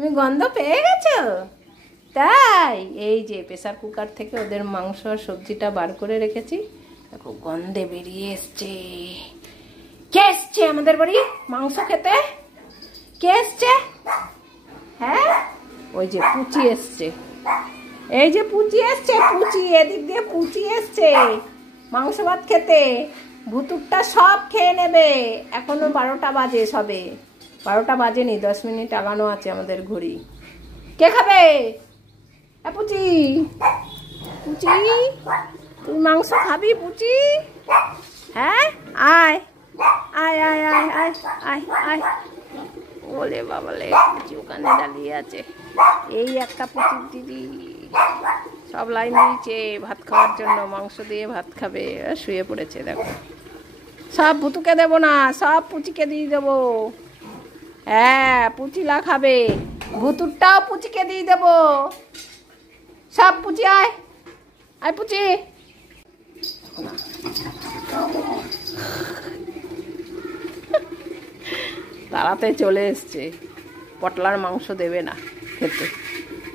তুমি গন্ধ পেয়ে গেছো? তাই এই যে প্রেসার কুকার থেকে ওদের মাংস আর সবজিটা বার করে রেখেছি, দেখো গন্ধে বেরিয়ে এসছে। কে এসছে আমাদের বাড়ি মাংস খেতে? কে এসছে? হ্যাঁ, ওই যে পুচি এসছে। এই যে পুচি এসছে, পুচি এদিক দিয়ে পুচি এসছে মাংস ভাত খেতে। ভুতুরটা সব খেয়ে নেবে। এখনো 12টা বাজে, সবে 12টা বাজেনি, 10 মিনিট আগানো আছে আমাদের ঘড়ি। কে খাবে? পুচি, পুচি তুই মাংস খাবি পুচি? হ্যাঁ, আয় আয় আয় আয় আয় আয় আয়। ওলে বাবালে, পুচি ওখানে দাঁড়িয়ে আছে। এই একটা পুচির দিদি সব লাইন দিয়েছে ভাত খাওয়ার জন্য, মাংস দিয়ে ভাত খাবে। শুয়ে পড়েছে দেখো। সব ভুতুকে দেবো না, সব পুচিকে দিয়ে দেবো। হ্যাঁ, পুচিলা খাবে, ভুতুরটাও পুচিকে দিয়ে দেবো। সব পুচি আয়, আয় পুচি। তাড়াতে চলে এসছে, পটলার মাংস দেবে না খেতে।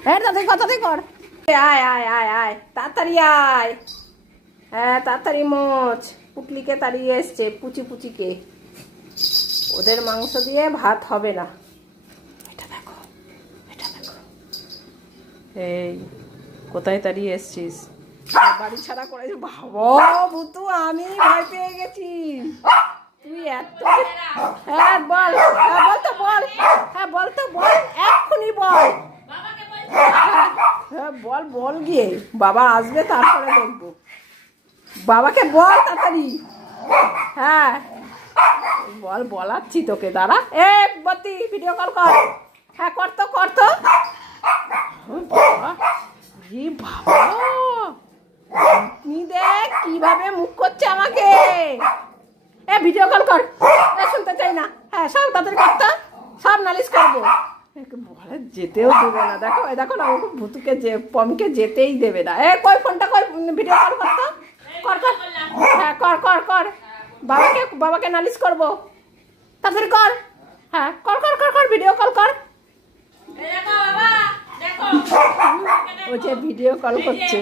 হ্যাঁ তাড়াতাড়ি কর, তাড়াতাড়ি কর, আয় আয় আয় আয়, তাড়াতাড়ি আয়। হ্যাঁ তাড়াতাড়ি মোচ। পুটলিকে তাড়িয়ে এসছে, পুচি পুচিকে। ওদের মাংস দিয়ে ভাত হবে না। এটা দেখো, এটা দেখো। এই কোথায় তাড়িয়ে এসছিস? বাড়ি ছাড়া করে ভাবো ভুতু, আমি ভয় পেয়ে গেছি। তুই এত, হ্যাঁ বল, হ্যাঁ বল তো বল, হ্যাঁ বল তো বল, এক্ষুনি বল। হ্যাঁ বল বল গিয়ে, বাবা আসবে তারপরে দেখবো। বাবাকে বল তাড়াতাড়ি। হ্যাঁ বল, বলাচ্ছি তোকে, দাঁড়া। এ বতি, ভিডিও কল কর। হ্যাঁ কর তো, কর তো। বাবা দেখ কিভাবে মুখ করছে আমাকে। এ ভিডিও কল কর, শুনতে চাই না। হ্যাঁ সব তাড়াতাড়ি করতো, সব নালিশ করবো। বলে যেতেও দেবে না, দেখো এই দেখো না, ওকে ভুতুকে যে পমকে যেতেই দেবে না। এ কই ফোনটা কই, ভিডিও কল করতো, কর কর। হ্যাঁ কর কর কর, বাবাকে, বাবাকে নালিশ করবো, তাড়াতাড়ি কর। হ্যাঁ কর কর কর কর, ভিডিও কল কর। ও যে ভিডিও কল করছে।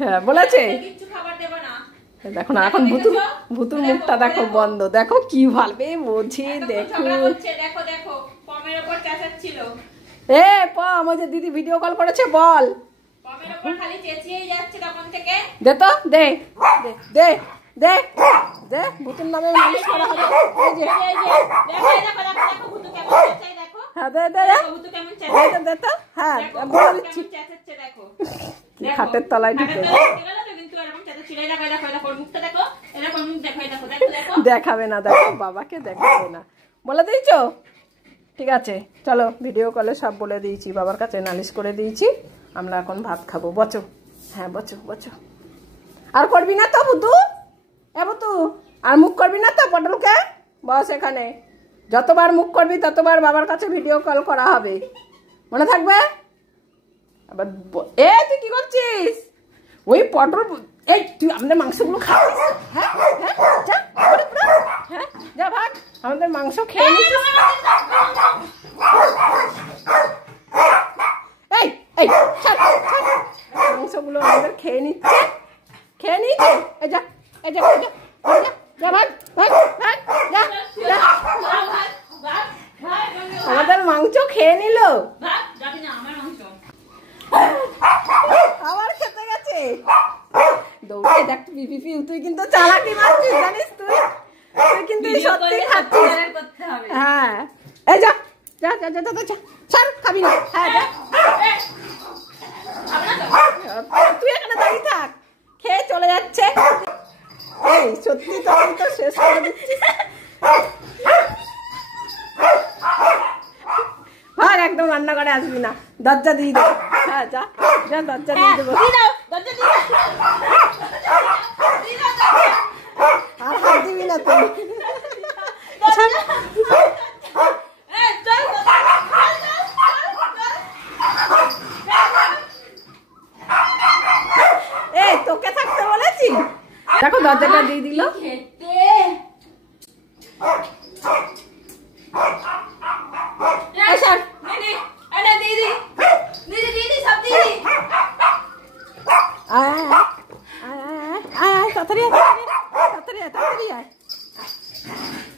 হ্যাঁ বলেছে, দেখো না এখন ভুতুর, ভুতুর মুখটা দেখো বন্ধ, দেখো কি ভাবে বোঝে। দেখো এ পম, ওই যে দিদি ভিডিও কল করেছে, বল। দে তো, দে দে দে দে, ভুতুর নামে নালিশ করা হবে। এই যে হ্যাঁ দে দে দে তো, হ্যাঁ বলে দিচ্ছি। খাটের তলায় ঢুকে দেখাবে না, দেখো বাবাকে দেখাবে না, বলে দিয়েছো? ঠিক আছে চলো, ভিডিও কলে সব বলে দিয়েছি, বাবার কাছে নালিশ করে দিয়েছি। আমরা এখন ভাত খাবো, বচো। হ্যাঁ বচো বচো। আর করবি না তো ভুতু? এ ভুতু, আর মুখ করবি না তো পটলকে? বস এখানে, যতবার মুখ করবি ততবার বাবার কাছে ভিডিও কল করা হবে, মনে থাকবে? আবার এ তুই কি করছিস? ওই পটল, এই তুই আমাদের মাংসগুলো খাচ্ছিস? হ্যাঁ হ্যাঁ যা, হ্যাঁ যা ভাগ, আমাদের মাংস খেয়ে নিচ্ছিস। এই এই মাংসগুলো আমাদের খেয়ে নিচ্ছে, খেয়ে নিচ্ছে। এই যা, এই যা, এই যা, যা ভাগ ভাগ ভাগ, যা যা। আমাদের মাংস খেয়ে নিল, আবার খেতে গেছে। দৌড়ে দেখ, পিপি তুই কিন্তু চালাকি মারছিস, জানিস? তুই তুই কিন্তু সত্যি খাচ্ছিস। হ্যাঁ এই যা যা যা যা যা, ছাড়, খাবি না। হ্যাঁ যা, তুই এখানে দাঁড়িয়ে থাক, খেয়ে চলে যাচ্ছে। এই সত্যি তুই তো শেষ করে দিচ্ছিস। ভাগ, একদম রান্নাঘরে আসবি না, দরজা দিয়ে দেবো। হ্যাঁ যা যা, দরজা দিয়ে দেবো। আর হাত দিবি না তুই। এই তোকে থাকতে বলেছি, দেখো দরজাটা দিয়ে দিল।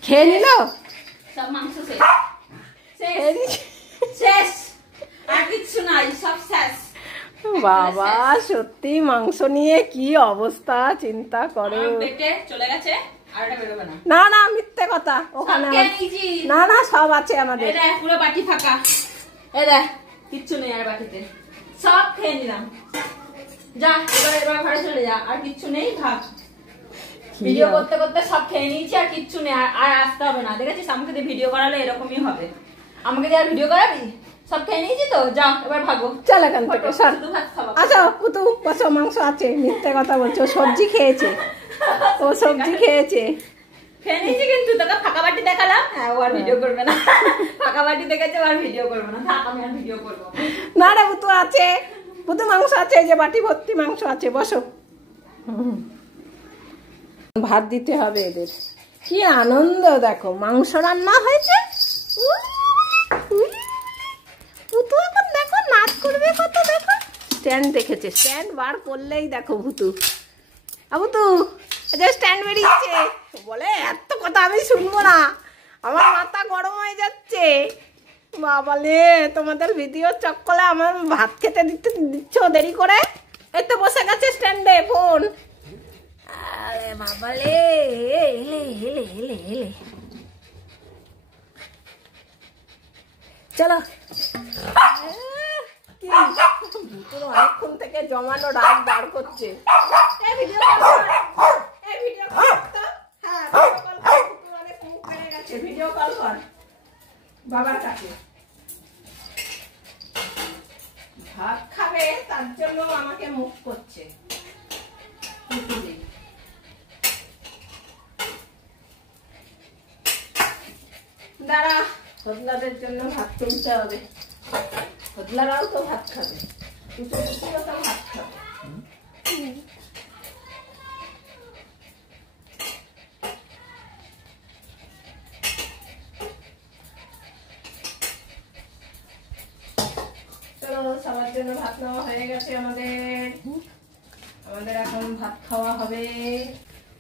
খেয়ে নিল সব মাংস শেষ আর কিছু নাই, সব শেষ। বাবা সত্যি মাংস নিয়ে কি অবস্থা, চিন্তা করো। পেটে চলে গেছে, আর এটা বেরোবে না। না না মিথ্যে কথা, ওখানে না না সব আছে আমাদের। এই দেখ পুরো বাটি ফাঁকা, এই দেখ কিচ্ছু নেই আর বাটিতে, সব খেয়ে নিলাম। যা এবার ঘরে চলে যা, আর কিচ্ছু নেই, থাক। ভিডিও করতে করতে সব খেয়ে নিয়েছি, আর কিচ্ছু নেই, আর আসতে হবে না। দেখেছিস আমাকে দিয়ে ভিডিও করালে এরকমই হবে, আমাকে দিয়ে আর ভিডিও করাবি? সব খেয়ে নিয়েছি তো, যাও এবার ভাগো। চল এখান থেকে সর। আচ্ছা কুতু বসো, মাংস আছে। মিথ্যে কথা বলছো, সবজি খেয়েছে, ও সবজি খেয়েছে। খেয়ে নিয়েছি, কিন্তু তোকে ফাঁকা বাটি দেখালাম, হ্যাঁ ও আর ভিডিও করবে না। ফাঁকা বাটি দেখেছে, ও আর ভিডিও করবে না। থাক আমি আর ভিডিও করবো না রে বুতু আছে, বুতু মাংস আছে, যে বাটি ভর্তি মাংস আছে, বসো। ভাত দিতে হবে এদের, কি আনন্দ দেখো, মাংস রান্না হয়েছে। ভুতু এখন দেখো নাচ করবে কত, দেখো স্ট্যান্ড দেখেছে, স্ট্যান্ড বার করলেই দেখো ভুতু। ভুতু যে স্ট্যান্ড বেরিয়েছে, বলে এত কথা আমি শুনবো না, আমার মাথা গরম হয়ে যাচ্ছে। বাবালে তোমাদের ভিডিও চক্কলে আমার ভাত খেতে দিচ্ছ দেরি করে। এই তো বসে গেছে স্ট্যান্ডে ফোন। আরে বাবালে, এলে এলে এলে এলে, চলো। অনেকক্ষণ থেকে জমানো রাগ বার করছে। ভিডিও কল কর বাবার কাছে, ভাত খাবে তার জন্য আমাকে মুখ করছে। দাঁড়া, হদলাদের জন্য ভাত তুলতে হবে, হদলারাও তো ভাত খাবে, তো ভাত খাবে। চলো সবার জন্য ভাত নেওয়া হয়ে গেছে আমাদের, আমাদের এখন ভাত খাওয়া হবে।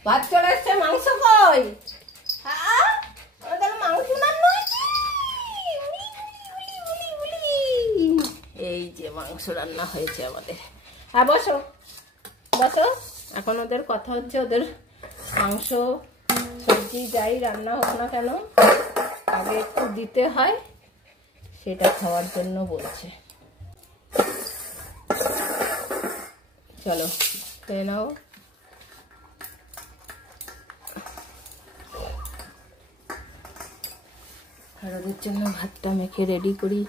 ভাত চলে এসছে, মাংস কই? হ্যাঁ মাংস রান্না হয়েছে, এই যে মাংস রান্না হয়েছে আমাদের। হ্যাঁ বসো বসো, এখন ওদের কথা হচ্ছে, ওদের মাংস সবজি যাই রান্না হোক না কেন আগে একটু দিতে হয়, সেটা খাওয়ার জন্য বলছে। চলো খেয়ে নাও। আর ওদের জন্য ভাতটা মেখে রেডি করি।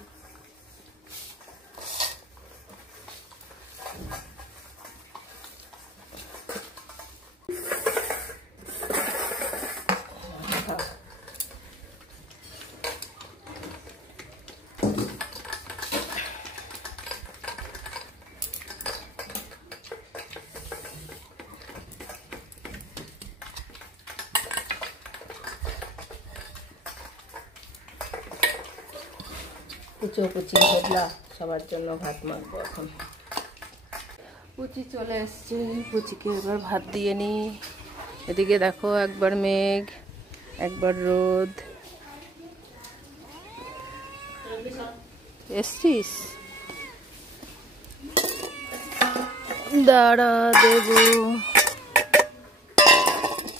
কুচো কুচি হবলা সবার জন্য ভাত মাখবো এখন। কুচি চলে এসছে, কুচিকে এবার ভাত দিয়ে নি। এদিকে দেখো একবার মেঘ একবার রোদ। এসছিস? দাঁড়া দেব,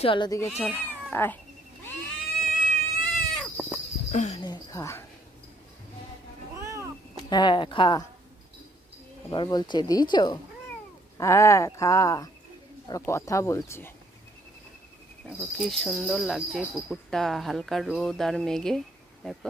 চল ওদিকে চল, আয় খা। হ্যাঁ খা, আবার বলছে দিয়েছ, হ্যাঁ খা, ওরা কথা বলছে। দেখো কি সুন্দর লাগছে পুকুরটা, হালকা রোদ আর মেঘে, দেখো।